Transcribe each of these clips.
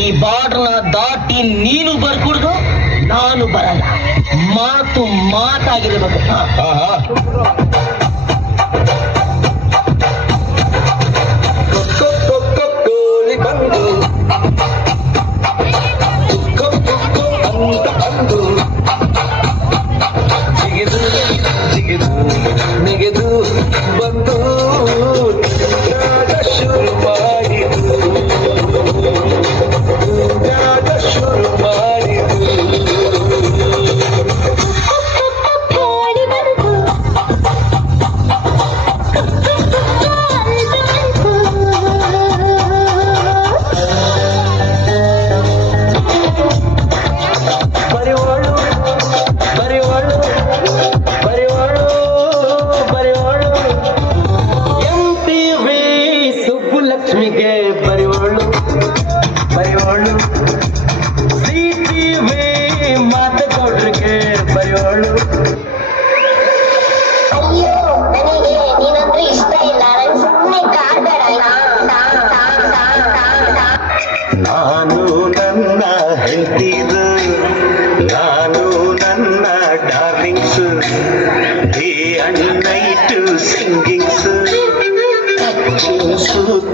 ಈ ಬಾರ್ಡರ್ನ ದಾಟಿ ನೀನು ಬರ್ಕೂಡ್ದು, ನಾನು ಬರಲ್ಲ. ಮಾತು ಮಾತಾಗಿರ್ಬೇಕು. ನಿಗೆದು ಬಂದು ಶುರು ಮಾಡಿದು ಶುರು ಮಾಡಿದು ಲಕ್ಷ್ಮಿಗೆ ಬರಿವಳು ಬರಿವಳು, ಸಿಟಿವಿ ಮಾತುಕೊಡ್ರಿಗೆ ಬರಿವಳು. ಅಯ್ಯೋ, ನನಗೆ ನೀನಂದ್ರೆ ಇಷ್ಟ ಇಲ್ಲ. ಸುಮ್ಮನೆ ಕಾಡ್ಬೇಡ. ನಾನು ನನ್ನ ಹೆಂಡತಿದು, ನಾನು ನನ್ನ darlings, day and night singings,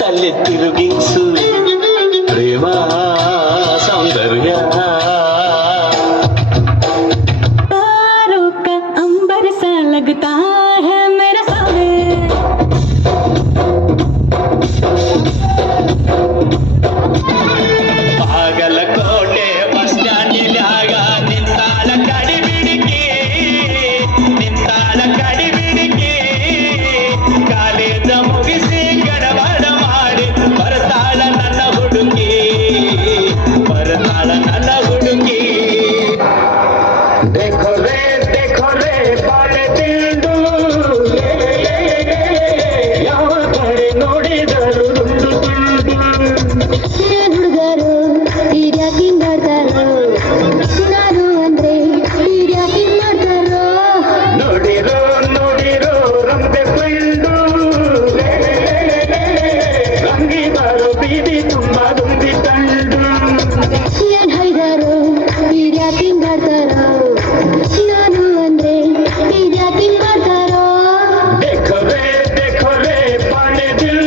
ತಲೆ ತಿರುಗಿಂಗ್ಸು, ಪ್ರೇಮ ಸೌಂದರ್ಯ. अंबर सा लगता है मेरा सावे, ಬಾಗಲಕೋಟೆ ಬಸ್ ಸ್ಟ್ಯಾಂಡ್ ಆಗ ನಿಂತಾಳ ಕಡಿಬಿಡಿಕೆ, ನಿಂತಾಳ ಕಡಿಬಿಡಿಕೆ, ಕಾಲೇಜ ಮುಗಿಸಿ ಗಡಬಡ ಮಾಡಿ ಬರ್ತಾಳ ನನ್ನ ಹುಡುಗಿ, ಬರ್ತಾಳ ನನ್ನ ಹುಡುಗಿ. देखो रे ಬಾಳೆ ತಿಂದು ಯಾವ ಕಡೆ ನೋಡಿದರು ಹುಡುಗರು ಹೀರ್ಯಾಕಿ ಮಾಡ್ತಾರೋ, ನಾನು ಅಂದ್ರೆ ಹೀರ್ಯಾಕಿ ಮಾಡ್ತಾರೋ. ನೋಡಿರೋ ನೋಡಿರೋ ರಂಬೆ ಕೊಂಡು ರಂಗಿದಾರೋ ಬೀದಿ ತುಂಬ ದುಂಬಿ ಕಂಡು. ಏನ್ ಹೈದಾರೋ ಹೀರ್ಯಾಕಿ ಮಾಡ್ತಾರೋ, ನಾನು ಅಂದ್ರೆ ಹೀರ್ಯಾಕಿ ಮಾಡ್ತಾರೋ. देखो रे बाणे दिल